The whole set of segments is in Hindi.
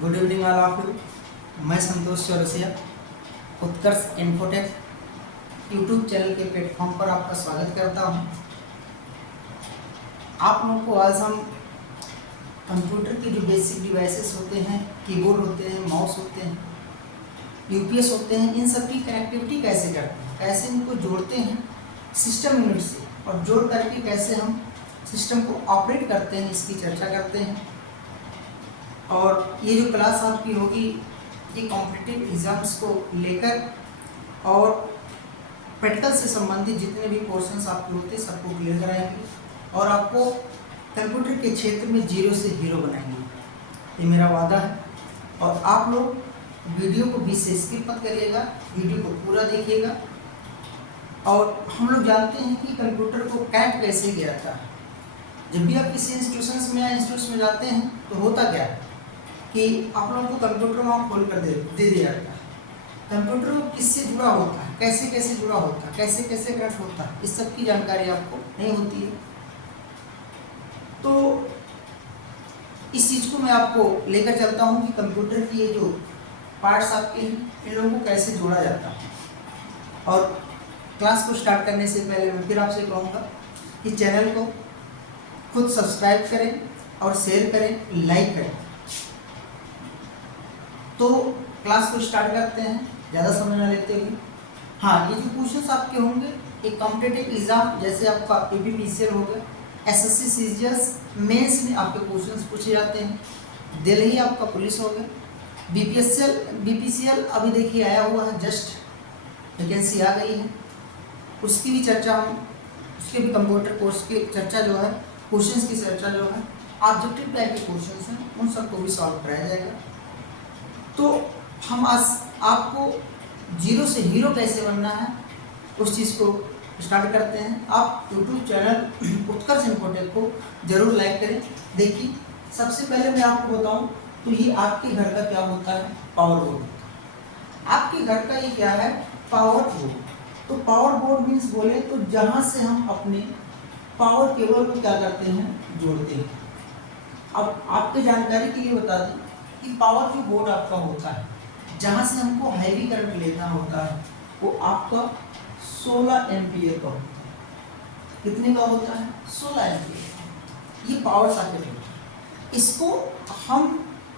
Good evening all of you. मैं संतोष चौरसिया उत्कर्ष इन्फोटेक यूट्यूब चैनल के प्लेटफॉर्म पर आपका स्वागत करता हूं। आप लोगों को आज हम कंप्यूटर के जो बेसिक डिवाइसेस होते हैं, कीबोर्ड होते हैं, माउस होते हैं, यूपीएस होते हैं, इन सब की कनेक्टिविटी कैसे करते हैं, कैसे इनको जोड़ते हैं सिस्टम यूनिट से, और जोड़ करके कैसे हम सिस्टम को ऑपरेट करते हैं, इसकी चर्चा करते हैं। और ये जो क्लास आपकी होगी ये कॉम्पिटिटिव एग्ज़ाम्स को लेकर और प्रैक्टिकल से संबंधित जितने भी पोर्शंस आपके होते हैं सबको क्लियर कराएंगे और आपको कंप्यूटर के क्षेत्र में जीरो से हीरो बनाएंगे, ये मेरा वादा है। और आप लोग वीडियो को बीच से स्किप मत करिएगा, वीडियो को पूरा देखिएगा। और हम लोग जानते हैं कि कंप्यूटर को कैट कैसे किया जाता है। जब भी आप किसी इंस्टीट्यूशंस में या इंस्टीट्यूट में जाते हैं तो होता क्या है कि आप लोगों को कंप्यूटर वहाँ खोल कर दे दिया जाता है। कंप्यूटर किससे जुड़ा होता है, कैसे कैसे जुड़ा होता है, कैसे कैसे कनेक्ट होता है, इस सब की जानकारी आपको नहीं होती है। तो इस चीज़ को मैं आपको लेकर चलता हूँ कि कंप्यूटर की ये जो पार्ट्स आपके हैं इन लोगों को कैसे जोड़ा जाता है। और क्लास को स्टार्ट करने से पहले मैं फिर आपसे कहूँगा कि चैनल को खुद सब्सक्राइब करें और शेयर करें, लाइक करें। तो क्लास को स्टार्ट करते हैं ज़्यादा समय न लेते हुए। हाँ, ये जो क्वेश्चंस आपके होंगे एक कॉम्पिटिटिव एग्जाम जैसे आपका APPCL हो गया, SSC CGS मेंस में आपके क्वेश्चंस पूछे जाते हैं। दिल्ली आपका पुलिस हो गया, BPCL अभी देखिए आया हुआ है, जस्ट वैकेंसी आ गई है, उसकी भी चर्चा हम उसके भी कंप्यूटर कोर्स की चर्चा जो है, क्वेश्चंस की चर्चा जो है, ऑब्जेक्टिव टाइप के क्वेश्चंस हैं उन सबको भी सॉल्व कराया जाएगा। तो हम आज आपको जीरो से हीरो कैसे बनना है उस चीज़ को स्टार्ट करते हैं। आप यूट्यूब चैनल उत्कर्ष इन्फोटेक को जरूर लाइक करें। देखिए, सबसे पहले मैं आपको बताऊं तो ये आपके घर का क्या होता है, पावर बोर्ड। आपके घर का ये क्या है, पावर बोर्ड। तो पावर बोर्ड मीन्स बोले तो जहाँ से हम अपने पावर केबल को क्या करते हैं, जोड़ते हैं। अब आपके जानकारी के लिए बता दें कि पावर जो बोर्ड आपका होता है जहाँ से हमको हैवी करंट लेना होता है वो आपका 16 एम्पीयर का होता है। कितने का होता है, 16 एम्पीयर। ये पावर सॉकेट होता है। इसको हम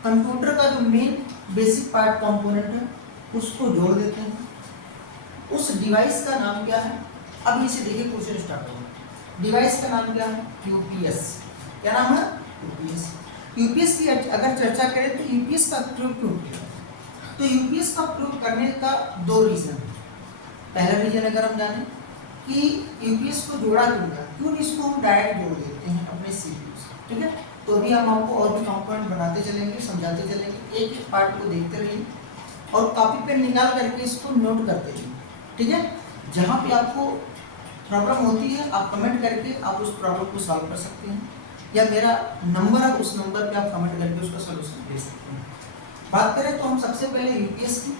कंप्यूटर का जो मेन बेसिक पार्ट कंपोनेंट है उसको जोड़ देते हैं। उस डिवाइस का नाम क्या है, अब इसे देखिए क्वेश्चन स्टार्ट होगा। डिवाइस का नाम क्या है, यूपीएस। क्या नाम है, यूपीएस। यूपीएस की अगर चर्चा करें तो यूपीएस का प्रयोग क्यों किया, तो यूपीएस का प्रयोग करने का दो रीजन है। पहला रीजन अगर हम जाने कि यूपीएस को जोड़ा क्यों इसको हम डायरेक्ट जोड़ देते हैं अपने सीपीयू से, ठीक है। तो अभी हम आपको और भी कंपोनेंट बनाते चलेंगे, समझाते चलेंगे, एक एक पार्ट को देखते रहिए और कॉपी पेन निकाल करके इसको नोट करते रहिए, ठीक है। जहाँ पे आपको प्रॉब्लम होती है आप कमेंट करके आप उस प्रॉब्लम को सॉल्व कर सकते हैं, या मेरा नंबर है उस नंबर पे आप कमेंट करके उसका सलूशन दे सकते हैं। बात करें तो हम सबसे पहले यूपीएस की,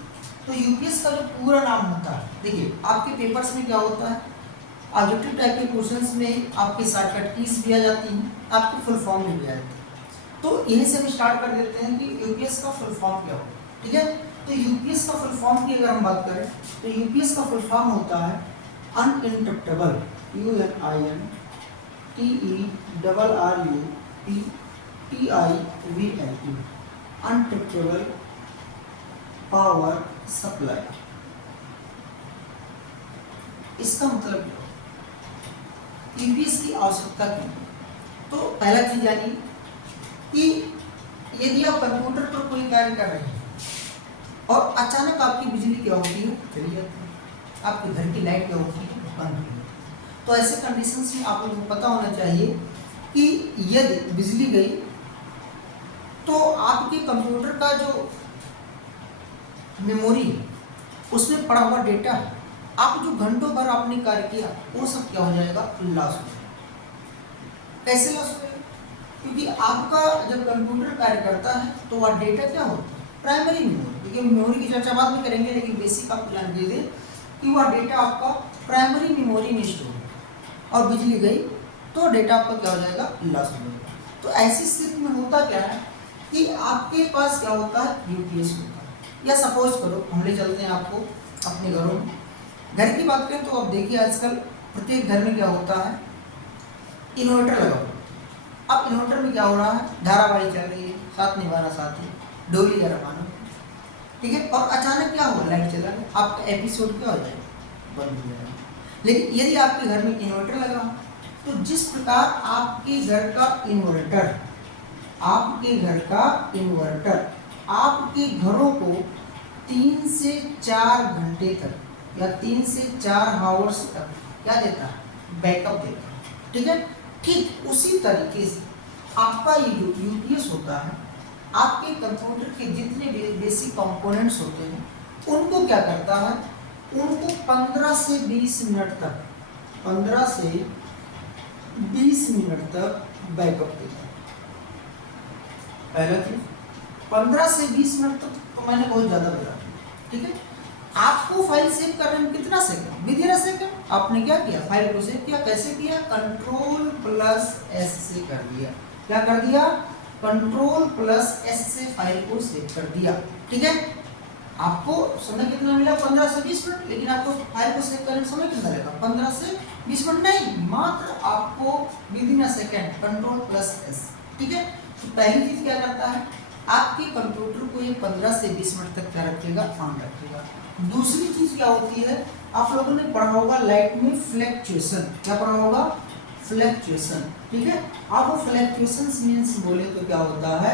तो यूपीएस का जो पूरा नाम होता है, देखिए आपके पेपर्स में क्या होता है, ऑब्जेक्टिव टाइप के क्वेश्चंस में आपकी शॉर्टकट कीज भी आ जाती हैं, आपको फुल फॉर्म भी आ जाती है। तो यहीं से हम स्टार्ट कर देते हैं कि यूपीएस का फुल फॉर्म क्या होगा, ठीक है। तो यूपीएस का फुल फॉर्म की अगर हम बात करें तो यूपीएस का फुल फॉर्म होता है uninterruptible, UNINTERRUPTIVL, uninterruptible power supply. इसका मतलब क्या, यूपीएस की आवश्यकता क्यों। तो पहला चीज यानी कि यदि आप कंप्यूटर पर कोई कार्य कर रहे हैं और अचानक आपकी बिजली क्या होती है, चली जाती है, आपके घर की लाइट क्या होती है, बंद हो जाती है। तो ऐसे कंडीशंस में आप लोगों को पता होना चाहिए कि यदि बिजली गई तो आपके कंप्यूटर का जो मेमोरी है उसमें पड़ा हुआ डेटा है, आप जो घंटों भर आपने कार्य किया वो सब क्या हो जाएगा, लॉस हो जाएगा। कैसे लॉस हो जाएगा, क्योंकि आपका जब कंप्यूटर कार्य करता है तो वह डेटा क्या होता है, प्राइमरी मेमोरी। देखिए मेमोरी की चर्चा बाद में करेंगे, लेकिन बेसिक आपको जान दीजिए कि वह डेटा आपका प्राइमरी मेमोरी में स्टोर है, और बिजली गई तो डेटा आपका क्या हो जाएगा, लॉस हो जाएगा। तो ऐसी स्थिति में होता क्या है कि आपके पास क्या होता है, यूपीएस होता है। या सपोज करो हम ले चलते हैं आपको अपने घरों में, घर की बात करें तो अब देखिए आजकल प्रत्येक घर में क्या होता है, इन्वर्टर लगा हुआ। अब इन्वर्टर में क्या हो रहा है, धारावाही चल रही है, साथ निभाना साथी, डोली या रवाना, ठीक है। और अचानक क्या हुआ, लाइट चला गया, आपका एपिसोड क्या हो जाएगा, बंद हो जाएगा। लेकिन यदि आपके घर में इन्वर्टर लगा तो जिस प्रकार आपके घर का इन्वर्टर आपके घरों को 3 से 4 घंटे तक या 3 से 4 आवर्स तक क्या देता है, बैकअप देता है, ठीक है। ठीक उसी तरीके से आपका ये जो यूपीएस होता है, आपके कंप्यूटर के जितने बेसिक कंपोनेंट्स होते हैं उनको क्या करता है, उनको 15 से 20 मिनट तक 15 से 20 मिनट तक बैकअप देता है। पहला चीज 15 से 20 मिनट तक तो मैंने बहुत ज़्यादा बताया, ठीक है। आपको फाइल सेव करने में कितना second, with in a second. आपने क्या किया, फाइल को सेव किया, कैसे किया, Ctrl+S से कर दिया। क्या कर दिया, Ctrl+S से फाइल को सेव कर दिया, ठीक है। आपको समय कितना मिला, 15 से 20 मिनट, लेकिन आपको फाइल को सेव करने में समय कितना लगेगा, 15 से 20 मिनट नहीं, मात्र आपको with in a second, Ctrl+S, ठीक है। तो पहली चीज क्या करता है, आपके कंप्यूटर को ये 15 से 20 मिनट तक क्या रखेगा, ऑन रखेगा। दूसरी चीज क्या होती है, आप लोगों ने पढ़ा होगा लाइट में फ्लैक्चुएशन, क्या पढ़ा होगा, फ्लैक्चुएशन, ठीक है। अब वो फ्लैक्चुएशंस मींस बोले तो क्या होता है,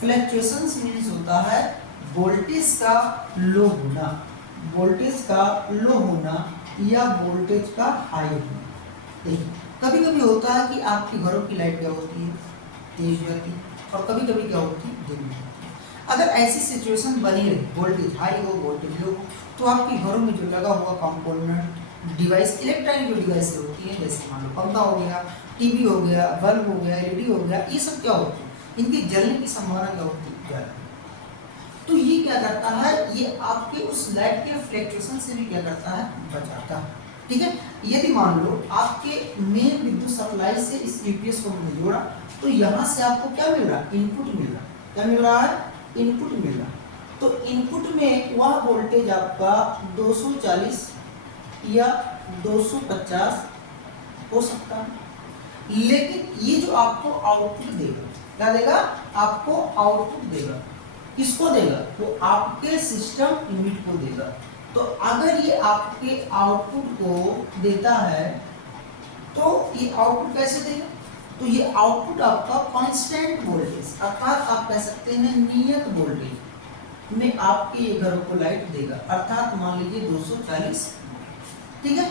फ्लैक्चुएशंस मींस होता है वोल्टेज का लो होना, वोल्टेज का लो होना या वोल्टेज का हाई होना। देखिए कभी कभी होता है कि आपके घरों की लाइट क्या होती है, तेज हो जाती है, और कभी कभी क्या होती है, धीमी होती है। अगर ऐसी सिचुएशन बनी रहे, वोल्टेज हाई हो वोल्टेज लो हो, तो आपके घरों में जो लगा हुआ कंपोनेंट डिवाइस, इलेक्ट्रॉनिक जो डिवाइस होती है, जैसे मान लो पंखा हो गया, टीवी हो गया, बल्ब हो गया, एलईडी हो गया, ये सब क्या होती है, इनके जलने की संभावना क्या होती है, ज़्यादा। तो ये क्या करता है, ये आपके उस लाइट के फ्लैक्चुएशन से भी क्या करता है, बचाता है, ठीक है। यदि मान लो आपके मेन विद्युत सप्लाई से इस यूपीएस को हमने जोड़ा, तो यहाँ से आपको क्या मिल रहा है, इनपुट मिल रहा है, क्या मिल रहा है, इनपुट मिल रहा है। तो इनपुट में वह वोल्टेज आपका 240 या 250 हो सकता है, लेकिन ये जो आपको आउटपुट देगा, क्या देगा, आपको आउटपुट देगा, किसको देगा, वो आपके सिस्टम यूनिट को देगा। तो अगर ये आपके आउटपुट को देता है तो ये आउटपुट कैसे देगा, तो ये आउटपुट आपका कांस्टेंट वोल्टेज, अर्थात आप कह सकते हैं नियत वोल्टेज में आपके ये घरों को लाइट देगा, अर्थात मान लीजिए 240, ठीक है।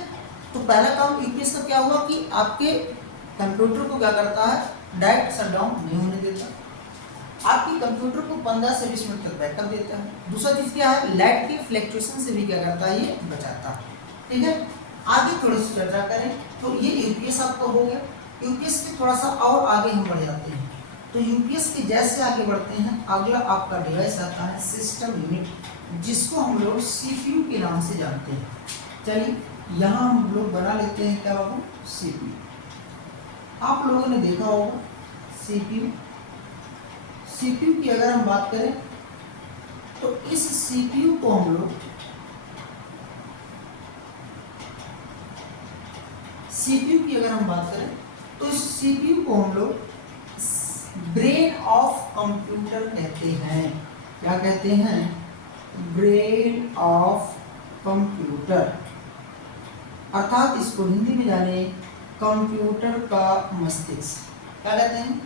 तो पहला काम यूपीएस का क्या हुआ कि आपके कंप्यूटर को क्या करता है, डायरेक्ट शटडाउन नहीं होने देता, आपके कंप्यूटर को 15 से 20 मिनट तक बैकअप देता है। दूसरा चीज क्या है, लाइट के फ्लैक्चुएशन से भी क्या करता है, ये बचाता है, ठीक है। आगे थोड़ी सी चर्चा करें तो ये यूपीएस आपका हो गया। यूपीएस के थोड़ा सा और आगे हम बढ़ जाते हैं, तो यूपीएस के जैसे आगे बढ़ते हैं, अगला आपका डिवाइस आता है सिस्टम यूनिट, जिसको हम लोग सीपीयू के नाम से जानते हैं। चलिए यहाँ हम लोग बना लेते हैं क्या बाबू, सीपीयू। आप लोगों ने देखा होगा सीपीयू, सीपीयू की अगर हम बात करें तो इस सीपीयू को हम लोग सीपीयू की अगर हम बात करें तो इस सीपीयू को हम लोग ब्रेन ऑफ कंप्यूटर कहते हैं। क्या कहते हैं, ब्रेन ऑफ कंप्यूटर, अर्थात इसको हिंदी में जाने कंप्यूटर का मस्तिष्क। क्या कहते हैं,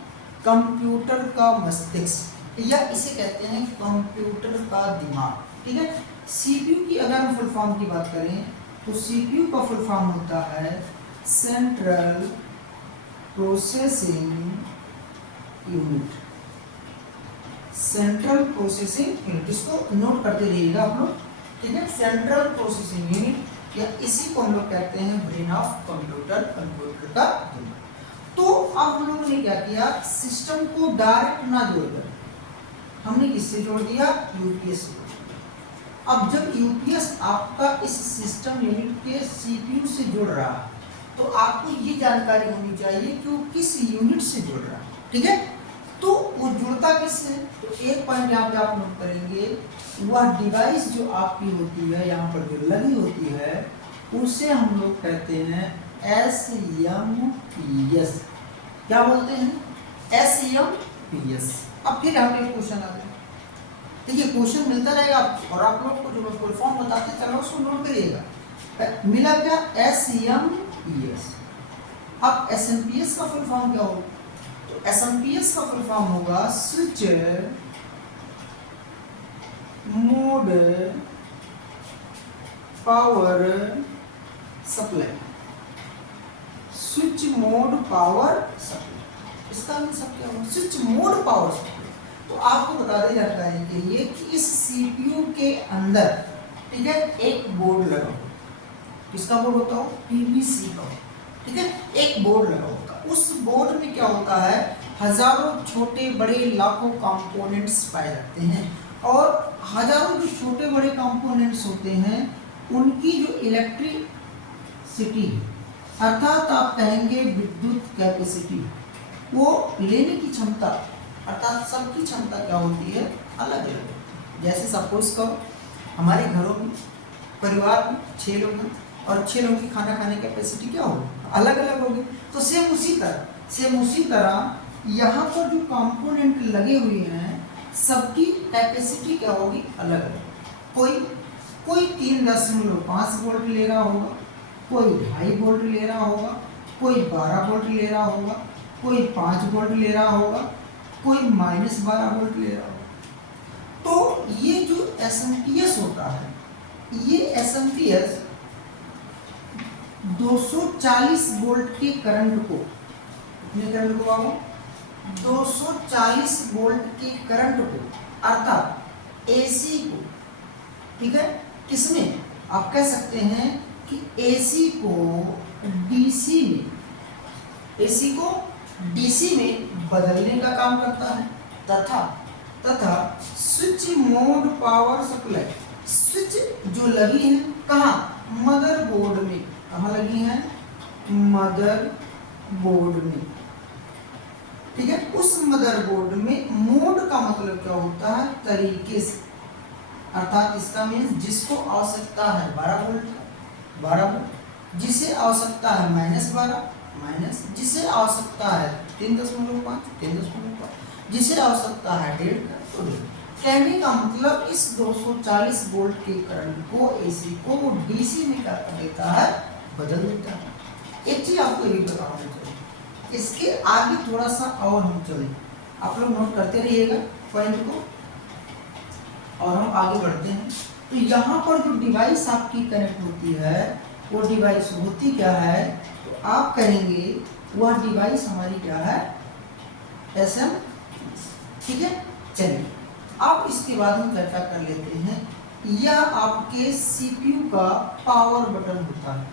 कंप्यूटर का मस्तिष्क, या इसे कहते हैं कंप्यूटर का दिमाग, ठीक है। सीपीयू की अगर हम फुल फॉर्म की बात करें तो सीपीयू का फुल फॉर्म होता है central processing unit, central processing unit, इसको नोट करते रहिएगा आप लोग, ठीक है। सेंट्रल प्रोसेसिंग यूनिट, या इसी को हम लोग कहते हैं ब्रेन ऑफ कंप्यूटर, कंप्यूटर का दिमाग। तो अब हम लोगों ने क्या किया, सिस्टम को डायरेक्ट ना जोड़कर हमने किससे जोड़ दिया, यूपीएस से। अब जब यूपीएस आपका इस सिस्टम यूनिट के सीपीयू से जुड़ रहा है तो आपको ये जानकारी होनी चाहिए कि वो किस यूनिट से जुड़ रहा है, ठीक है। तो वो जुड़ता क्षमता किससे है? तो एक पॉइंट यहाँ पे आप नोट करेंगे, वह डिवाइस जो आपकी होती है यहाँ पर जो लगी होती है उसे हम लोग कहते हैं SMPS। क्या बोलते हैं? SMPS। अब फिर हम एक क्वेश्चन आ गया, देखिए क्वेश्चन मिलता रहेगा और आप लोग को जो मैं फुल फॉर्म बताते चलो उसको नोट करिएगा। मिला क्या? SMPS। अब SMPS का फुल फॉर्म क्या होगा? तो SMPS का फुल फॉर्म होगा switch mode power supply. Switch mode power supply, इसका मतलब क्या होगा? Switch mode power supply. तो आपको बता दें जानकारी के लिए कि इस सीपीयू के अंदर, ठीक है, एक बोर्ड लगा हो। किसका बोर्ड होता हो? पीवीसी का, ठीक है, एक बोर्ड लगा होता है। उस बोर्ड में क्या होता है? हजारों छोटे बड़े लाखों कंपोनेंट्स पाए जाते हैं और हजारों जो छोटे बड़े कंपोनेंट्स होते हैं उनकी जो इलेक्ट्रिसिटी अर्थात आप कहेंगे विद्युत कैपेसिटी, वो लेने की क्षमता अर्थात सबकी क्षमता क्या होती है? अलग अलग। जैसे सपोज करो हमारे घरों में परिवार में 6 लोग हैं और 6 लोगों की खाना खाने की कैपेसिटी क्या होगी? अलग अलग होगी। तो सेम उसी तरह यहाँ पर जो कंपोनेंट लगे हुए हैं सबकी कैपेसिटी क्या होगी? अलग अलग। कोई 3.5 वोल्ट ले रहा होगा, कोई 2.5 वोल्ट ले रहा होगा, कोई 12 वोल्ट ले रहा होगा, कोई 5 वोल्ट ले रहा होगा, कोई -12 वोल्ट ले रहा होगा। तो ये जो SMPS होता है, ये SMPS 240 वोल्ट के करंट को, कितने करंट को बाबू? 240 वोल्ट के करंट को अर्थात AC को, ठीक है, किसमें आप कह सकते हैं कि AC को DC में बदलने का काम करता है तथा switch mode power supply, switch जो लगी है कहाँ? मदरबोर्ड में। कहाँ लगी है? मदरबोर्ड में, ठीक है। उस मदरबोर्ड में मोड का मतलब क्या होता है? तरीके से, अर्थात इसका मीन्स जिसको आवश्यकता है 12 वोल्ट का 12 वोल्ट, जिसे आवश्यकता है -12 माइनस, जिसे आवश्यकता है 3.5 3.5, जिसे आवश्यकता है 1.5 का तो 1.5। कहने का मतलब इस 240 वोल्ट के करंट को AC को वो DC में क्या कर देता है? बदल देता है। एक चीज आपको ये पता होना चाहिए, इसके आगे थोड़ा सा और हम चलें, आप लोग नोट करते रहिएगा पॉइंट को और हम आगे बढ़ते हैं। तो यहाँ पर जो डिवाइस आपकी कनेक्ट होती है वो डिवाइस होती क्या है? तो आप कहेंगे वह डिवाइस हमारी क्या है? SM, ठीक है। चलिए अब इसके बाद हम चर्चा कर लेते हैं, यह आपके CPU का पावर बटन होता है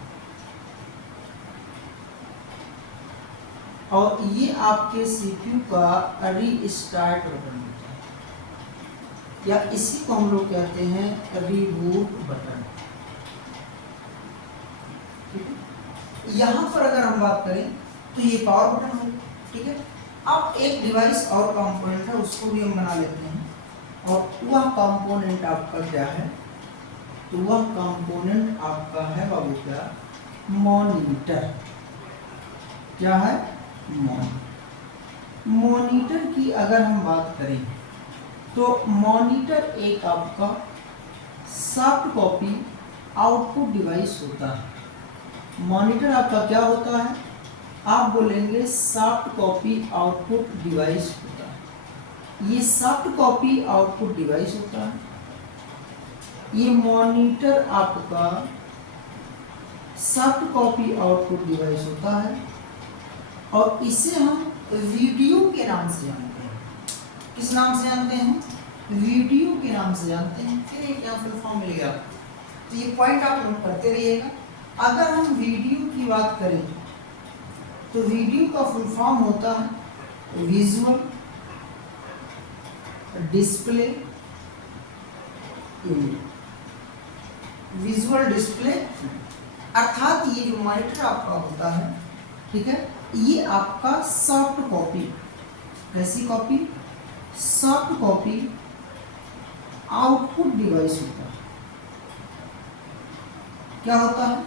और ये आपके CPU का रीस्टार्ट बटन होता है, या इसी को हम लोग कहते हैं रीबूट बटन। ठीक है, यहाँ पर अगर हम बात करें तो ये पावर बटन होगा, ठीक है। अब एक डिवाइस और कंपोनेंट है, उसको भी हम बना लेते हैं और वह कंपोनेंट आपका क्या है? तो वह कंपोनेंट आपका है बाबू क्या? मॉनिटर। क्या है? मॉनिटर की अगर हम बात करें तो मॉनिटर एक आपका सॉफ्ट कॉपी आउटपुट डिवाइस होता है। मॉनिटर आपका क्या होता है? आप बोलेंगे सॉफ्ट कॉपी आउटपुट डिवाइस होता है। ये सॉफ्ट कॉपी आउटपुट डिवाइस होता है। ये मॉनिटर आपका सॉफ्ट कॉपी आउटपुट डिवाइस होता है और इसे हम वीडियो के नाम से जानते हैं। किस नाम से जानते हैं? वीडियो के नाम से जानते हैं। फिर एक यहाँ फुल फॉर्म मिल गया, तो ये पॉइंट आप नोट करते रहिएगा। अगर हम वीडियो की बात करें तो वीडियो का फुल फॉर्म होता है visual display unit. Visual display अर्थात ये जो मॉनिटर आपका होता है, ठीक है, ये आपका सॉफ्ट कॉपी, कैसी copy? Soft copy output device होता है। क्या होता है?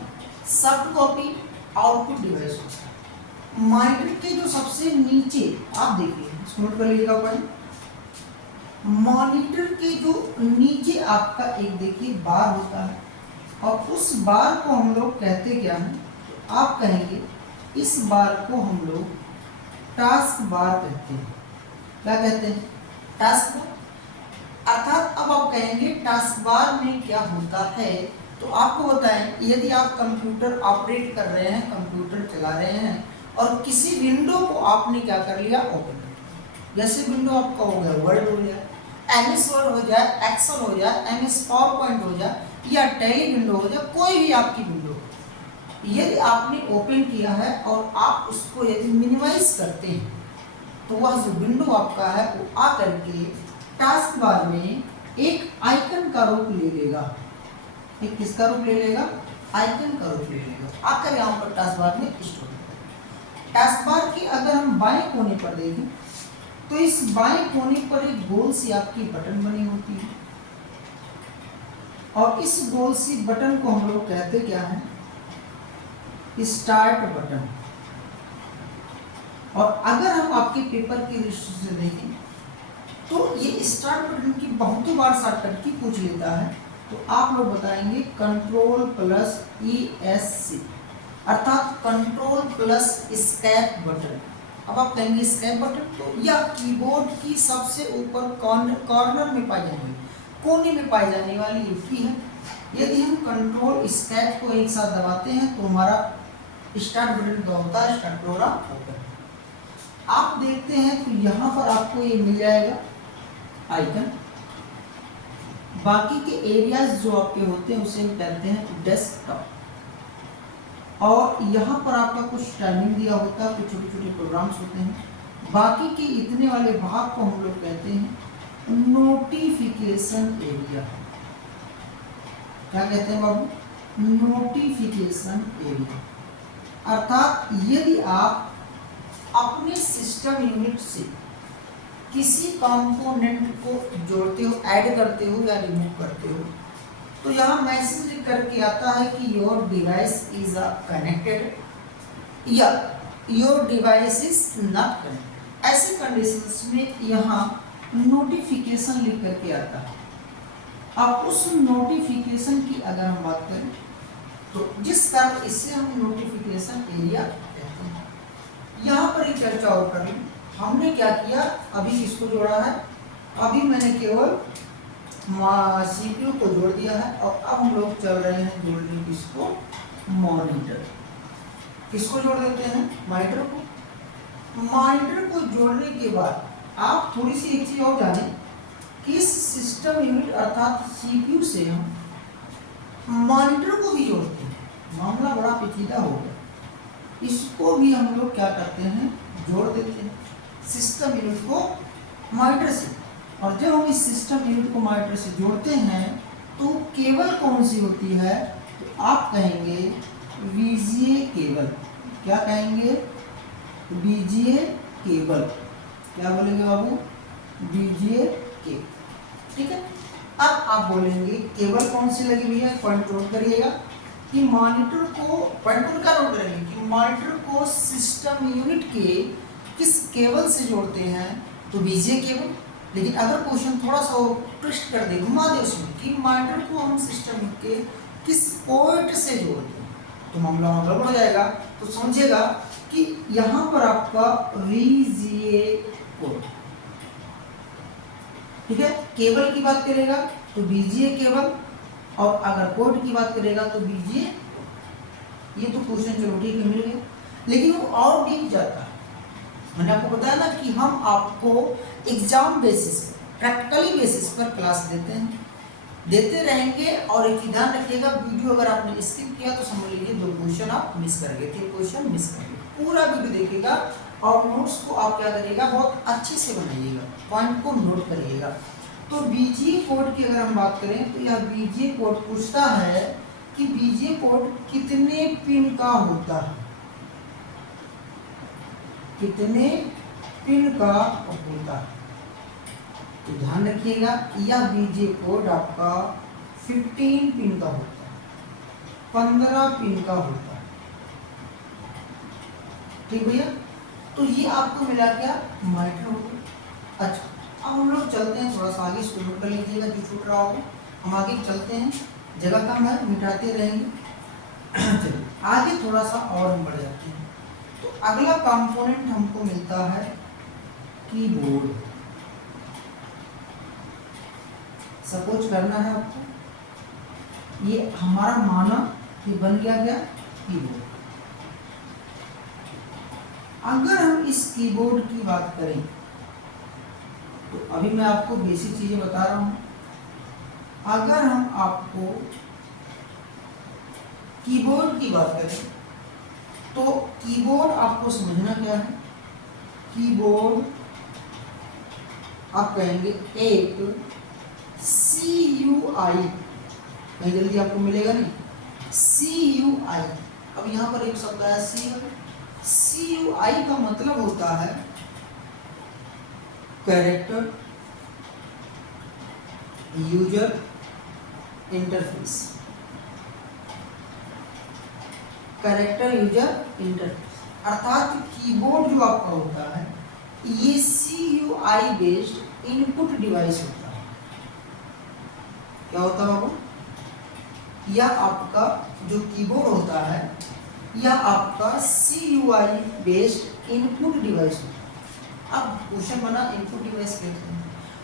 सॉफ्ट कॉपी आउटपुट डिवाइस होता है। मॉनिटर के जो सबसे नीचे आप देखिए, इसको नोट कर लीजिएगा पहले। मॉनिटर के जो नीचे आपका एक देखिए बार होता है, और उस बार को हम लोग कहते क्या हैं? तो आप कहेंगे इस बार को हम लोग टास्क बार कहते हैं। क्या कहते हैं? Task bar. अर्थात अब आप कहेंगे टास्क बार में क्या होता है, तो आपको बताएं, यदि आप कंप्यूटर ऑपरेट कर रहे हैं, कंप्यूटर चला रहे हैं, और किसी विंडो को आपने क्या कर लिया? ओपन कर लिया। जैसे विंडो आपका हो गया वर्ड हो जाए, एमएस वर्ड हो जाए, एक्सेल हो जाए, एमएस पावर पॉइंट हो जाए, या टैली विंडो हो जाए, कोई भी आपकी विंडो हो, यदि आपने ओपन किया है और आप उसको यदि मिनिमाइज करते हैं, तो वह जो विंडो आपका है वो आकर के टास्क बार में एक आइकन का रूप ले लेगा। एक किसका रूप ले लेगा? आइकन का रूप ले लेगा, आकर यहाँ पर टास्क बार में स्टोर होगा। टास्क बार की अगर हम बाएं कोने पर देखें, तो इस बाएं कोने पर एक गोल सी आपकी बटन बनी होती है, और इस गोल सी बटन को हम लोग कहते क्या है? Start button. और अगर हम आपके पेपर की दृष्टि से देखें, तो ये स्टार्ट बटन की बहुत बार शॉर्टकट की पूछ लेता है, तो आप लोग बताएंगे कंट्रोल प्लस ESC, अर्थात कंट्रोल प्लस एस्केप बटन। अब आप कहेंगे एस्केप बटन, तो यह कीबोर्ड की सबसे ऊपर कॉर्नर में पाई जाने वाली, कोने में पाई जाने वाली ये की है। यदि हम कंट्रोल एस्केप को एक साथ दबाते हैं तो हमारा स्टार्ट बटन का होता है स्टार्ट प्रोग्राम ओपन। आप देखते हैं तो यहाँ पर आपको ये मिल जाएगा आइकन। बाकी के एरियाज जो आपके होते हैं उसे हम कहते हैं डेस्कटॉप, और यहाँ पर आपका कुछ टाइमिंग दिया होता है, कुछ छोटे छोटे प्रोग्राम्स होते हैं। बाकी के इतने वाले भाग को हम लोग कहते हैं नोटिफिकेशन एरिया। क्या कहते हैं बाबू? Notification area. अर्थात यदि आप अपने सिस्टम यूनिट से किसी कंपोनेंट को जोड़ते हो, ऐड करते हो या रिमूव करते हो, तो यहाँ मैसेज करके आता है कि योर डिवाइस इज कनेक्टेड या your device is not connected. ऐसे कंडीशंस में यहाँ नोटिफिकेशन लिख करके आता है। अब उस नोटिफिकेशन की अगर हम बात करें, तो जिस कारण इससे हम नोटिफिकेशन एरिया कहते हैं। यहाँ पर एक चर्चा और कर लें, हमने क्या किया, अभी इसको जोड़ा है, अभी मैंने केवल CPU को जोड़ दिया है, और अब हम लोग चल रहे हैं जोड़ने किसको? मॉनिटर। किसको जोड़ देते हैं? मॉनिटर को। मॉनिटर को जोड़ने के बाद आप थोड़ी सी एक चीज और जाने कि इस सिस्टम यूनिट अर्थात CPU से हम मॉनिटर को भी जोड़ते हैं। मामला बड़ा पेचीदा हो गया, इसको भी हम लोग क्या करते हैं? जोड़ देते हैं सिस्टम यूनिट को मॉनिटर से। और जब हम इस सिस्टम यूनिट को मॉनिटर से जोड़ते हैं तो केबल कौन सी होती है? तो आप कहेंगे VGA केबल। क्या कहेंगे? VGA cable. क्या बोलेंगे बाबू? VGA cable. ठीक है। अब आप बोलेंगे केबल कौन सी लगी हुई है? पॉइंट नोट करिएगा कि मॉनिटर को, पॉइंट का नोट करेंगे कि मॉनिटर को सिस्टम यूनिट के किस केबल से जोड़ते हैं? तो VGA केबल। लेकिन अगर क्वेश्चन थोड़ा सा ट्विस्ट कर दे, घुमा दे उसमें कि मॉनिटर को हम सिस्टम के किस पोर्ट से जोड़ते हैं, तो मामला गड़बड़ हो जाएगा। तो समझिएगा कि यहाँ पर आपका VGA पोर्ट, ठीक है। केबल की बात करेगा तो VGA केबल, और अगर पोर्ट की बात करेगा तो VGA। ये तो क्वेश्चन चलो ठीक है, मिल गया। लेकिन वो और डीप जाता है। मैंने आपको बताया ना कि हम आपको एग्जाम बेसिस पर, प्रैक्टिकली बेसिस पर क्लास देते रहेंगे। और एक ध्यान रखिएगा, वीडियो अगर आपने स्किप किया तो समझ लीजिए 2 क्वेश्चन आप मिस कर गए, 3 क्वेश्चन मिस कर गए। पूरा वीडियो देखिएगा और नोट्स को आप क्या करिएगा? बहुत अच्छे से बनाइएगा, पॉइंट को नोट करिएगा। तो VGA कोड की अगर हम बात करें तो यह VGA कोड पूछता है कि VGA कोड कितने पिन का होता है? कितने पिन का होता है? तो ध्यान रखिएगा यह बीजे कोड आपका 15 पिन का होता है, 15 पिन का होता है। ठीक भैया, तो ये आपको मिला क्या, माइक्रो होगा। अच्छा, अब हम लोग चलते हैं थोड़ा सा आगे, इसको नोट कर लीजिएगा जो छूट रहा होगा। हम आगे चलते हैं, जगह कम है, मिटाते रहेंगे। चलिए आगे थोड़ा सा और हम बढ़ जाते हैं। तो अगला कंपोनेंट हमको मिलता है कीबोर्ड। सपोज करना है आपको, ये हमारा माना ये बन गया क्या, कीबोर्ड। अगर हम इस कीबोर्ड की बात करें तो अभी मैं आपको बेसिक चीजें बता रहा हूं। अगर हम आपको कीबोर्ड की बात करें तो कीबोर्ड आपको समझना क्या है। कीबोर्ड आप कहेंगे एक CUI, कहीं जल्दी आपको मिलेगा नहीं, CUI। अब यहाँ पर एक शब्द आया CUI का मतलब होता है character user interface. Character user interface अर्थात कीबोर्ड जो आपका होता है ये CUI बेस्ड इनपुट डिवाइस होता है। क्या होता है बाबू, यह आपका जो कीबोर्ड होता है यह आपका CUI बेस्ड इनपुट डिवाइस होता है। अब क्वेश्चन बना इनपुट डिवाइस कहते हैं,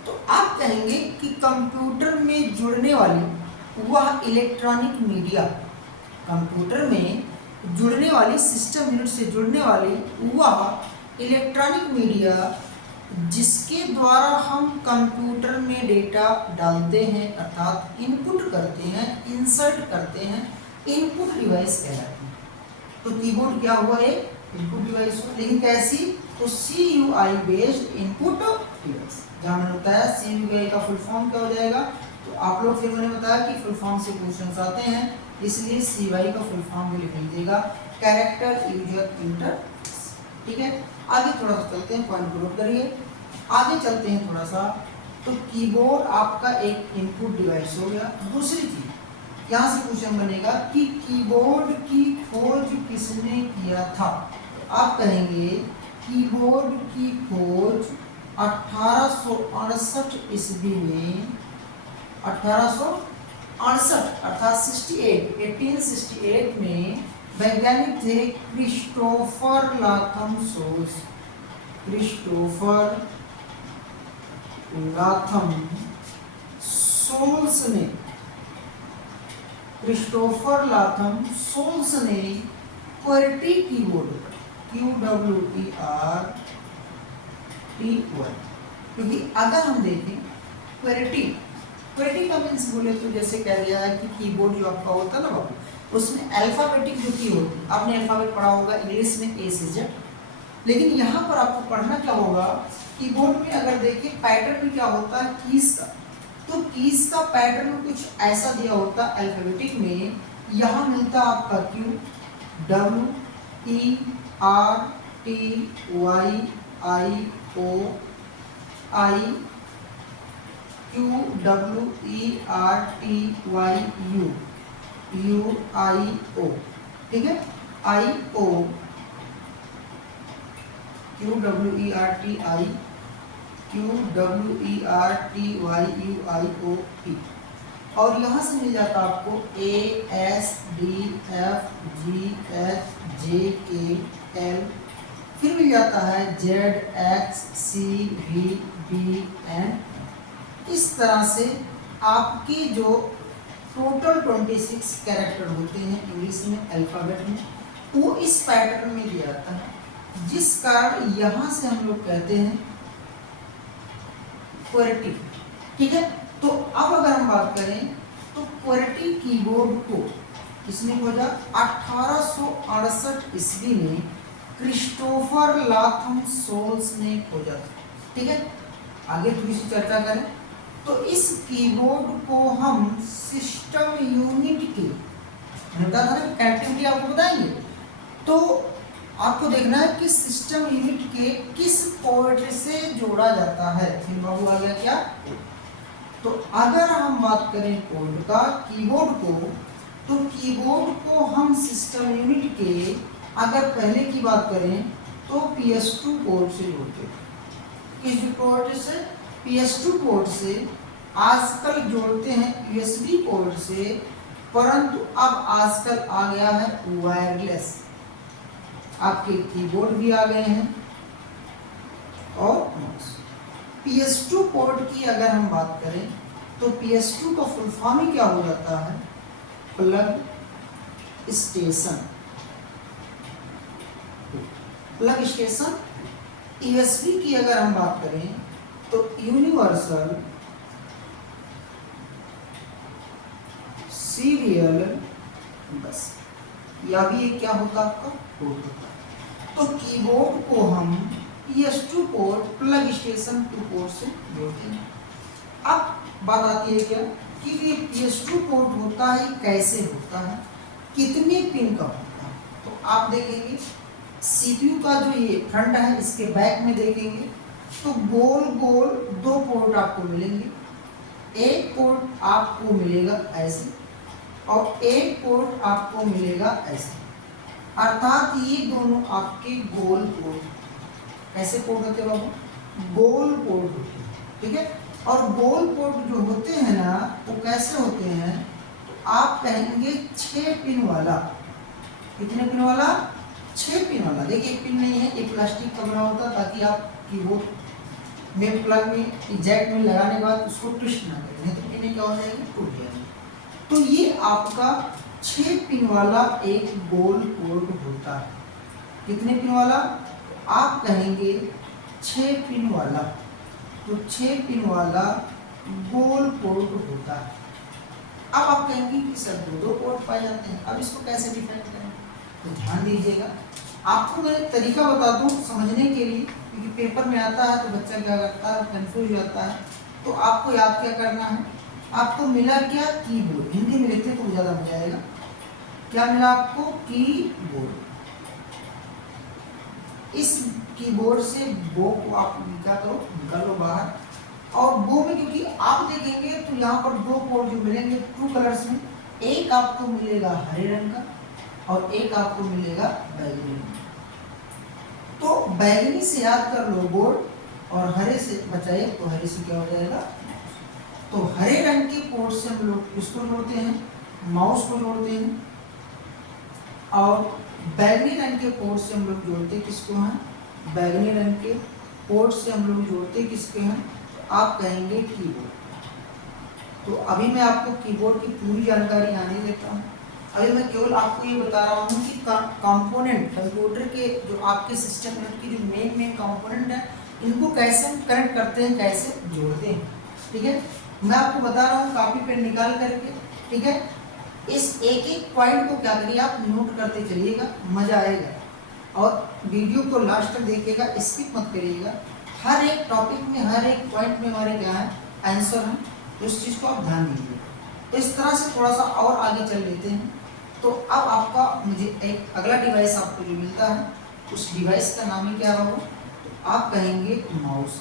तो आप कहेंगे कि कंप्यूटर में जुड़ने वाली वह इलेक्ट्रॉनिक मीडिया, कंप्यूटर में जुड़ने वाली, सिस्टम यूनिट से जुड़ने वाली वह इलेक्ट्रॉनिक मीडिया जिसके द्वारा हम कंप्यूटर में डेटा डालते हैं अर्थात इनपुट करते हैं, इंसर्ट करते हैं, इनपुट डिवाइस कहलाती है। तो कीबोर्ड क्या हुआ, एक इनपुट डिवाइस हुआ, लेकिन कैसी, तो CUI बेस्ड इनपुट डिवाइस। जहाँ मैंने बताया CUI का फुल फॉर्म क्या हो जाएगा, तो आप लोग फिर मैंने बताया कि फुल फॉर्म से क्वेश्चंस आते हैं, इसलिए CUI का फुल फॉर्म भी लिख लीजिएगा, कैरेक्टर यूजर इंटरफेस। ठीक है, आगे थोड़ा सा चलते हैं, पॉइंट को नोट करिए, आगे चलते हैं थोड़ा सा। तो कीबोर्ड आपका एक इनपुट डिवाइस हो गया। दूसरी चीज यहाँ से क्वेश्चन बनेगा कि कीबोर्ड की खोज किसने किया था। तो आप कहेंगे कीबोर्ड की खोज 1868 ईस्वी में, 1868 अर्थात 1868 में वैज्ञानिक थे Christopher Latham Sholes. Christopher Latham Sholes ने, क्रिस्टोफर लाथम सोल्स ने क्वेर्टी कीबोर्ड, QWERTY, क्योंकि अगर हम देखें क्वेर्टी का मीन्स बोले तो जैसे कह दिया है कि कीबोर्ड जो आपका होता है ना बाबू, उसमें अल्फाबेटिक जो की होती है, आपने अल्फाबेट पढ़ा होगा इंग्लिश में A से Z, लेकिन यहाँ पर आपको पढ़ना क्या होगा, कीबोर्ड में अगर देखिए पैटर्न क्या होता है कीज का, तो कीज का पैटर्न कुछ ऐसा दिया होता है अल्फाबेटिक में। यहाँ मिलता है आपका Q, W, E, R, T, Y, I, O, I, Q, W, E, R, T, Y, U, U, I, O। ठीक है, I, O, Q, W, E, R, T, I, Q, W, E, R, T, Y, U, I, O, P। और यहाँ से मिल जाता आपको A, S, D, F, G, H, J, K, L, फिर मिल जाता है Z, X, C, V, B, N। इस तरह से आपके जो टोटल 26 कैरेक्टर होते हैं इंग्लिश में अल्फाबेट में, वो इस पैटर्न में दिया जाता है, जिस कारण यहाँ से हम लोग कहते हैं क्वेर्टी। ठीक है, तो अब अगर हम बात करें तो क्वेर्टी कीबोर्ड को किसने खोजा, 1868 ईस्वी में क्रिस्टोफर लाथम सोल्स ने खोजा था। ठीक है, आगे थोड़ी सी चर्चा करें तो इस कीबोर्ड को हम सिस्टम यूनिट की, मैंने बताया था ना कनेक्टिविटी आपको बताएंगे, तो आपको देखना है कि सिस्टम यूनिट के किस पोर्ट से जोड़ा जाता है। फिर बाबू आ गया क्या, तो अगर हम बात करें पोर्ट का कीबोर्ड को, तो कीबोर्ड को हम सिस्टम यूनिट के अगर पहले की बात करें तो PS2 पोर्ट से जोड़ते हैं। किस पोर्ट से, PS2 पोर्ट से। आजकल जोड़ते हैं USB पोर्ट से, परंतु अब आजकल आ गया है वायरलेस। आपके कीबोर्ड भी आ गए हैं और माउस। PS2 पोर्ट की अगर हम बात करें तो PS2 का फुल फॉर्म ही क्या हो जाता है, plug station. Plug station. USB की अगर हम बात करें तो यूनिवर्सल सीरियल बस, या भी ये क्या होता है आपका पोर्ट होता है। तो कीबोर्ड को हम PS2 port plug station 2 port से जोड़ते हैं। अब बात आती है क्या कि ये PS2 पोर्ट होता है कैसे होता है, कितने पिन का होता है। तो आप देखेंगे CPU का जो ये फ्रंट है, इसके बैक में देखेंगे तो गोल गोल 2 पोर्ट आपको मिलेंगे। एक पोर्ट आपको मिलेगा ऐसे और एक पोर्ट आपको मिलेगा ऐसे, अर्थात ये दोनों आपके गोल पोर्ट। ऐसे पोर्ट होते हैं बाबू, गोल पोर्ट होते हैं, ठीक है। और गोल पोर्ट जो होते हैं ना वो कैसे होते हैं, तो आप कहेंगे 6 पिन वाला। कितने पिन वाला, 6 पिन वाला। देखिए एक पिन नहीं है, एक प्लास्टिक का बना होता है ताकि आप कीबोर्ड में प्लग में जैक में लगाने के बाद उसको ट्विस्ट ना करें, नहीं तो पिन क्या हो जाएगी, टूट जाएगी। तो ये आपका 6 पिन वाला एक गोल पोर्ट होता है। कितने पिन वाला, आप कहेंगे 6 पिन वाला। तो 6 पिन वाला गोल पोर्ट होता है। अब आप कहेंगे कि सर 2 पोर्ट पाए जाते हैं, अब इसको कैसे डिफाइन करें। तो ध्यान दीजिएगा, आपको मैं तरीका बता दूं समझने के लिए, क्योंकि पेपर में आता है तो बच्चा क्या करता है, कंफ्यूज हो जाता है। तो आपको याद क्या करना है, आपको मिला क्या, कीबोर्ड। हिंदी में लिखते तो ज़्यादा मजा आएगा। क्या मिला आपको, कीबोर्ड। इस कीबोर्ड से बो को आप क्या करो, निकालो बाहर। और बो में क्योंकि आप देखेंगे तो यहाँ पर 2 पोर्ट जो मिलेंगे 2 कलर्स में, एक आपको मिलेगा हरे रंग का और एक आपको मिलेगा बैगनी रंग का। तो बैगनी से याद कर लो बोर्ड और हरे से बचाइए, तो हरे से क्या हो जाएगा। तो हरे रंग के पोर्ट से हम लोग किसको जोड़ते हैं, माउस को जोड़ते हैं। और बैगनी रंग के पोर्ट से हम लोग जोड़ते किसको हैं, बैगनी रंग के पोर्ट से हम लोग जोड़ते किसके हैं, तो आप कहेंगे कीबोर्ड। तो अभी मैं आपको कीबोर्ड की पूरी जानकारी आने देता हूँ। अभी मैं केवल आपको ये बता रहा हूँ कि कंपोनेंट कंप्यूटर के जो आपके सिस्टम यूनिट की जो मेन कंपोनेंट है, इनको कैसे हम कनेक्ट करते हैं, कैसे जोड़ते हैं, ठीक है। मैं आपको बता रहा हूँ कॉपी पेन निकाल करके, ठीक है। इस एक एक पॉइंट को क्या करिए आप नोट करते चलिएगा, मजा आएगा। और वीडियो को लास्ट तक देखिएगा, स्किप मत करिएगा। हर एक टॉपिक में हर एक पॉइंट में हमारे क्या है, आंसर है। तो इस चीज़ को आप ध्यान दीजिए। तो इस तरह से थोड़ा सा और आगे चल लेते हैं। तो अब आपका मुझे एक अगला डिवाइस आपको जो मिलता है, उस डिवाइस का नाम ही क्या होगा, तो आप कहेंगे माउस।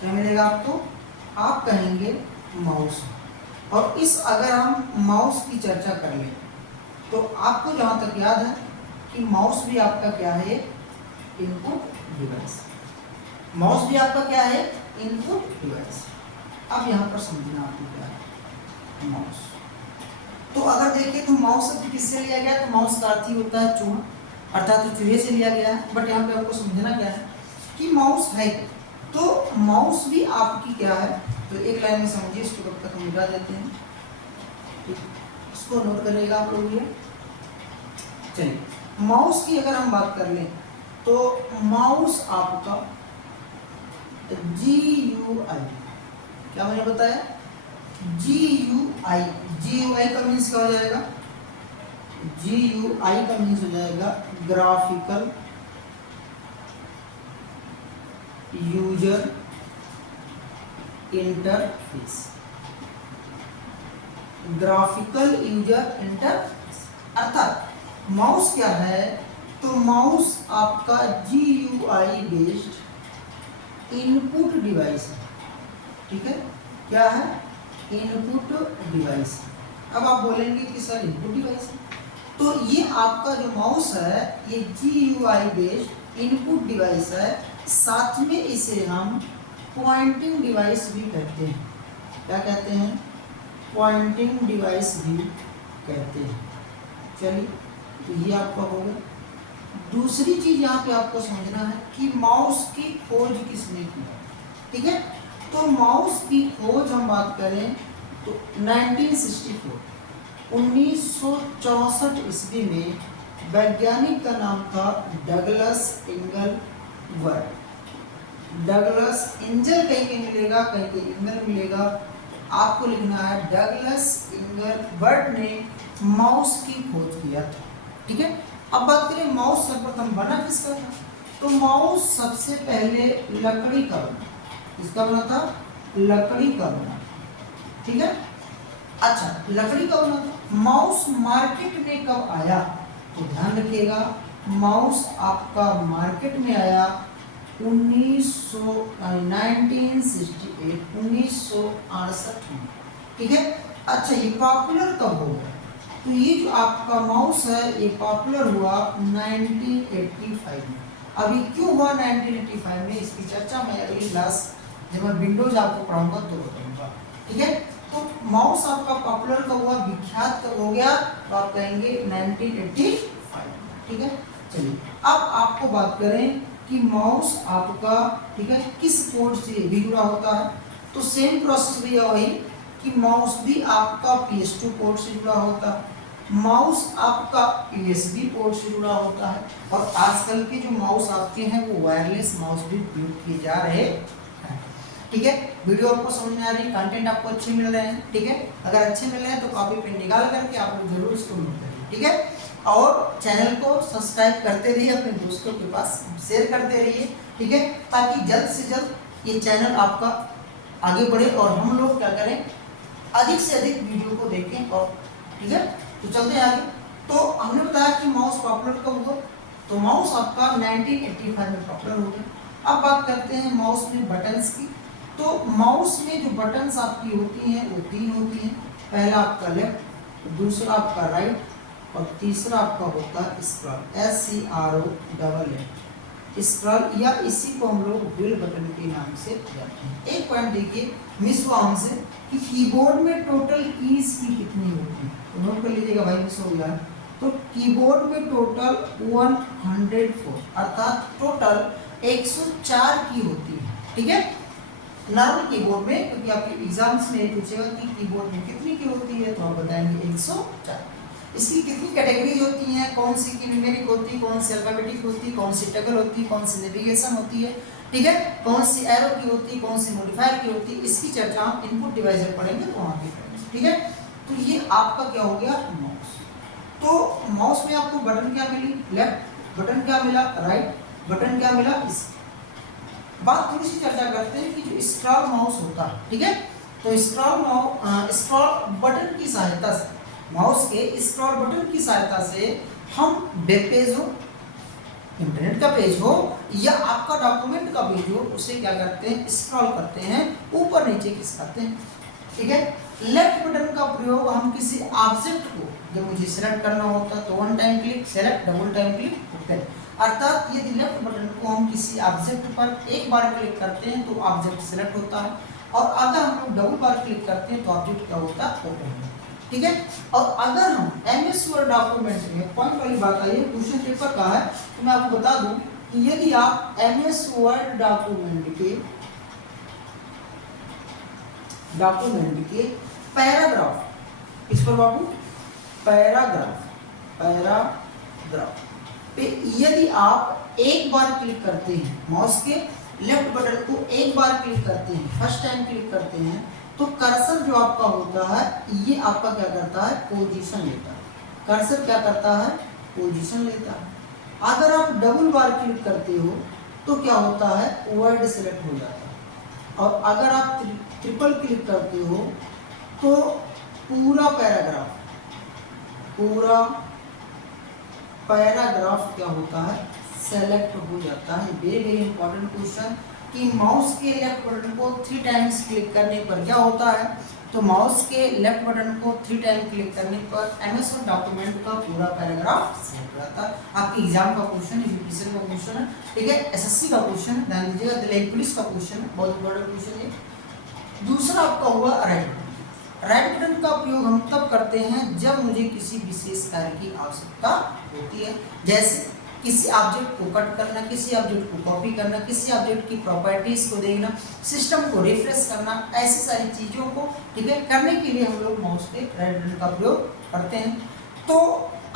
क्या मिलेगा आपको, आप कहेंगे माउस। और इस अगर हम माउस की चर्चा कर लें तो आपको जहाँ तक याद है कि माउस भी आपका क्या है, इनपुट डिवाइस। माउस भी आपका क्या है, इनपुट डिवाइस। अब यहाँ पर समझना आपको क्या है माउस। तो अगर देखें तो माउस शब्द किससे लिया गया, तो माउस का अर्थ ही होता है चूहा, अर्थात तो चूहे से लिया गया है। बट यहाँ पे आपको समझना क्या है कि माउस है, तो माउस भी आपकी क्या है। तो एक लाइन में समझिए, इसको कब तक हम मिटा देते हैं, इसको नोट करिएगा आप लोग ये। चलिए, माउस की अगर हम बात कर लें तो माउस आपका GUI, क्या मैंने बताया, GUI। GUI का मीन्स क्या हो जाएगा, GUI का मीन्स हो जाएगा graphical user interface. Graphical user interface अर्थात माउस क्या है, तो माउस आपका GUI बेस्ड इनपुट डिवाइस है, ठीक है। क्या है, इनपुट डिवाइस। अब आप बोलेंगे कि सर इनपुट डिवाइस है, तो ये आपका जो माउस है ये GUI बेस्ड इनपुट डिवाइस है, साथ में इसे हम पॉइंटिंग डिवाइस भी कहते हैं। क्या कहते हैं, पॉइंटिंग डिवाइस भी कहते हैं। चलिए, तो ये आपका हो गया। दूसरी चीज यहाँ पे आपको समझना है कि माउस की खोज किसने की, ठीक है। तो माउस की खोज हम बात करें तो 1964 ईस्वी में वैज्ञानिक का नाम था डगलस इंगलवर्थ। डगलस इंजल कहीं कहीं मिलेगा, कहीं कहीं इंगल मिलेगा, आपको लिखना है डगलस इंगलवर्थ ने माउस की खोज किया था, ठीक है। अब बात करें माउस सर्वप्रथम बना किसका था, तो माउस सबसे पहले लकड़ी का बना। किसका बना था, लकड़ी का बना, ठीक है। अच्छा, लकड़ी का बना था। माउस मार्केट में कब आया, तो ध्यान रखिएगा, माउस आपका मार्केट में आया 1968 में, ठीक है। अच्छा, ये पॉपुलर कब हो गया, तो ये जो आपका माउस है ये पॉपुलर हुआ 1985 में। अभी क्यों हुआ 1985 में, इसकी चर्चा मैं अगली क्लास जब मैं विंडोज आपको पढ़ाऊंगा तो बताऊंगा, ठीक है। तो माउस आपका पॉपुलर कब हुआ, विख्यात कब हो गया, तो आप कहेंगे 1985, ठीक है। चलिए, अब आपको बात करें कि माउस आपका, ठीक है, किस पोर्ट से भी जुड़ा होता है, तो सेम प्रोसेस भी है वही कि माउस भी आपका PS2 पोर्ट से जुड़ा होता है, माउस आपका USB पोर्ट से जुड़ा होता है, और आजकल के जो माउस आपके हैं वो वायरलेस माउस भी प्रयोग किए जा रहे हैं, ठीक है। वीडियो आपको समझ में आ रही है, कंटेंट आपको अच्छे मिल रहे हैं, ठीक है। अगर अच्छे मिल रहे हैं तो कॉपी पेन निकाल करके आप लोग जरूर इसको नोट करिए, ठीक है। और चैनल को सब्सक्राइब करते रहिए, अपने दोस्तों के पास शेयर करते रहिए, ठीक है, ताकि जल्द से जल्द ये चैनल आपका आगे बढ़े और हम लोग क्या करें, अधिक से अधिक वीडियो को देखें, और ठीक है। तो चलते हैं आगे। तो हमने बताया कि माउस पॉपुलर कब हुआ, तो माउस आपका 1985 में पॉपुलर हो गया। अब बात करते हैं माउस में बटन्स की। तो माउस में जो बटन्स आपकी होती हैं वो 3 होती हैं। पहला आपका लेफ्ट, दूसरा आपका राइट, और तीसरा आपका होता है स्क्रॉल, SCROLL, स्क्रॉल, या इसी को हम लोग व्हील बटन के नाम से जानते हैं। एक पॉइंट देखिए मिस हुआ हमसे कि कीबोर्ड में टोटल कीज की कितनी होती है, तो नोट कर लीजिएगा भाई, मिस हो गया। तो कीबोर्ड में टोटल 104, अर्थात टोटल 104 की होती है, ठीक है, नॉर्मल कीबोर्ड में, क्योंकि आपके एग्जाम्स में पूछेगा कि कीबोर्ड में कितनी की होती है, तो आप बताएंगे 104। इसकी कितनी कैटेगरीज होती हैं, कौन सी की न्यूमेरिक होती है, कौन सी अल्फाबेटिक होती है, कौन सी टगल होती है, कौन सी नेविगेशन होती है, ठीक है, कौन सी एरो की होती है, कौन सी मॉडिफायर की होती है, इसकी चर्चा हम इनपुट डिवाइस में पढ़ेंगे तो वहाँ पे करेंगे, ठीक है। तो ये आपका क्या हो गया, माउस। तो माउस में आपको बटन क्या मिली, लेफ्ट, बटन क्या मिला, राइट, बटन क्या मिला, इस बात थोड़ी सी चर्चा करते हैं कि जो स्क्रॉल माउस होता है, ठीक है, तो स्क्रॉल बटन की सहायता से, माउस के स्क्रॉल बटन की सहायता से हम वेब पेज हो, इंटरनेट का पेज हो, या आपका डॉक्यूमेंट का पेज हो, उसे क्या करते हैं, स्क्रॉल करते हैं, ऊपर नीचे खिसकाते हैं, ठीक है। लेफ्ट बटन का प्रयोग हम किसी ऑब्जेक्ट को जब मुझे सेलेक्ट करना होता है तो 1 time click select, double time click open, अर्थात यदि लेफ्ट बटन को हम किसी ऑब्जेक्ट पर एक बार क्लिक करते हैं तो ऑब्जेक्ट सेलेक्ट होता है, और अगर हम लोग डबल बार क्लिक करते हैं तो ऑब्जेक्ट क्या होता है, ओपन होता है, ठीक है। और अगर हम MS वर्ड डॉक्यूमेंट में, पॉइंट वाली बात आई है, क्वेश्चन पेपर का है, तो मैं आपको बता दूं कि यदि आप MS वर्ड डॉक्यूमेंट के पैराग्राफ, इस पर बाबू पैराग्राफ पे यदि आप एक बार क्लिक करते हैं, माउस के लेफ्ट बटन को एक बार क्लिक करते हैं, फर्स्ट टाइम क्लिक करते हैं, तो कर्सर जो आपका होता है ये आपका क्या करता है, पोजीशन लेता है, कर्सर क्या करता है, पोजीशन लेता है। अगर आप डबल बार क्लिक करते हो तो क्या होता है, वर्ड सिलेक्ट हो जाता है, और अगर आप ट्रिपल क्लिक करते हो तो पूरा पैराग्राफ पैराग्राफ क्या होता है, सेलेक्ट हो जाता है। वेरी वेरी इंपॉर्टेंट क्वेश्चन कि माउस के लेफ्ट बटन को 3 टाइम्स क्लिक करने पर क्या होता है, तो माउस के लेफ्ट बटन को 3 टाइम क्लिक करने पर एमएस वर्ड डॉक्यूमेंट का पूरा पैराग्राफ सेव हो जाता है। आपके एग्जाम का क्वेश्चन है, यूपीएससी का क्वेश्चन है, ठीक है, एसएससी का क्वेश्चन है, ध्यान दीजिएगा, दिल्ली पुलिस का क्वेश्चन है, बहुत इंपॉर्टेंट क्वेश्चन है। दूसरा आपका हुआ राइट बटन। राइट बटन का उपयोग हम तब करते हैं जब मुझे किसी विशेष कार्य की आवश्यकता होती है, जैसे किसी ऑब्जेक्ट को कट करना, किसी ऑब्जेक्ट को कॉपी करना, किसी ऑब्जेक्ट की प्रॉपर्टीज को देखना, सिस्टम को रिफ्रेश करना, ऐसी सारी चीज़ों को, ठीक है, करने के लिए हम लोग माउस के राइट बटन का प्रयोग करते हैं। तो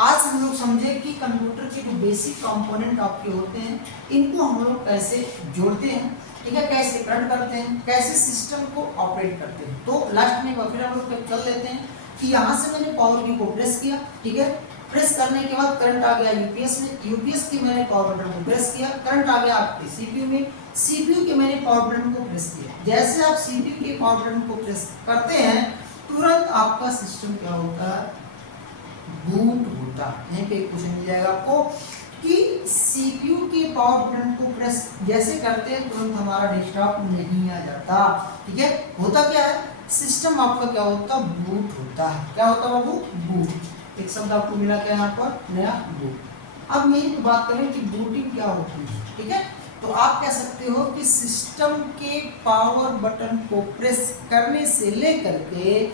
आज हम लोग समझे कि कंप्यूटर के जो बेसिक कंपोनेंट आपके होते हैं, इनको हम लोग कैसे जोड़ते हैं, ठीक है, कैसे कनेक्ट करते हैं, कैसे सिस्टम को ऑपरेट करते हैं। तो लास्ट में फिर हम लोग चल लेते हैं कि यहाँ से मैंने पावर की को प्रेस किया, ठीक है, प्रेस करने के बाद करंट आ गया यूपीएस में, यूपीएस की मैंने पावर बटन को प्रेस किया, करंट आ गया आपके सीपीयू में, सीपीयू के मैंने पावर बटन को प्रेस किया। जैसे आप सीपीयू के पावर बटन को प्रेस करते हैं, तुरंत आपका सिस्टम क्या होता है, बूट होता है। यहीं पे एक क्वेश्चन मिल जाएगा आपको कि सीपीयू के पावर बटन को प्रेस जैसे करते हैं तुरंत हमारा डेस्कटॉप नहीं आ जाता, ठीक है, होता क्या है, सिस्टम आपका क्या होता है, बूट होता है। क्या होता है बाबू, बूट। एक शब्द आपको मिला क्या यहाँ पर, नया, बूट। अब यही तो बात करें कि बूटिंग क्या होती है, ठीक है, तो आप कह सकते हो कि सिस्टम के पावर बटन को प्रेस करने से लेकर के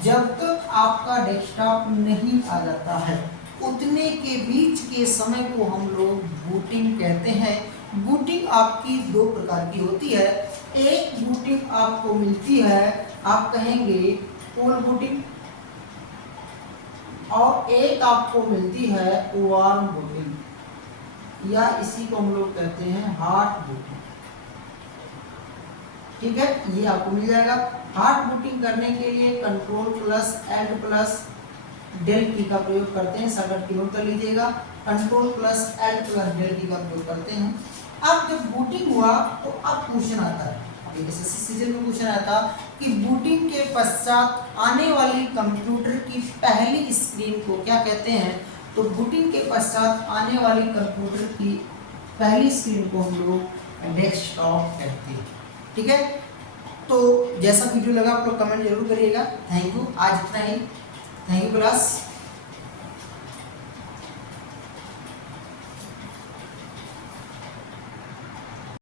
जब तक आपका डेस्कटॉप नहीं आ जाता है, उतने के बीच के समय को हम लोग बूटिंग कहते हैं। बूटिंग आपकी दो प्रकार की होती है। एक बूटिंग आपको मिलती है, आप कहेंगे कूल बूटिंग, और एक आपको मिलती है वार्म बूटिंग, या इसी को हम लोग कहते हैं हॉट बूटिंग, ठीक है, ये आपको मिल जाएगा। हॉट बूटिंग करने के लिए control plus and plus del key का प्रयोग करते हैं, शॉर्टकट की नोट कर लीजिएगा, control plus and plus del key का प्रयोग करते हैं। अब जब बूटिंग हुआ तो अब क्वेश्चन आता है, एसएससी सीजन में क्वेश्चन आता कि बूटिंग के पश्चात आने वाली कंप्यूटर की पहली स्क्रीन को क्या कहते हैं, तो बूटिंग के पश्चात आने वाली कंप्यूटर की पहली स्क्रीन को हम लोग डेस्कटॉप कहते हैं, ठीक है। तो जैसा वीडियो लगा आप लोग कमेंट जरूर करिएगा। थैंक यू, आज इतना ही, थैंक यू क्लास।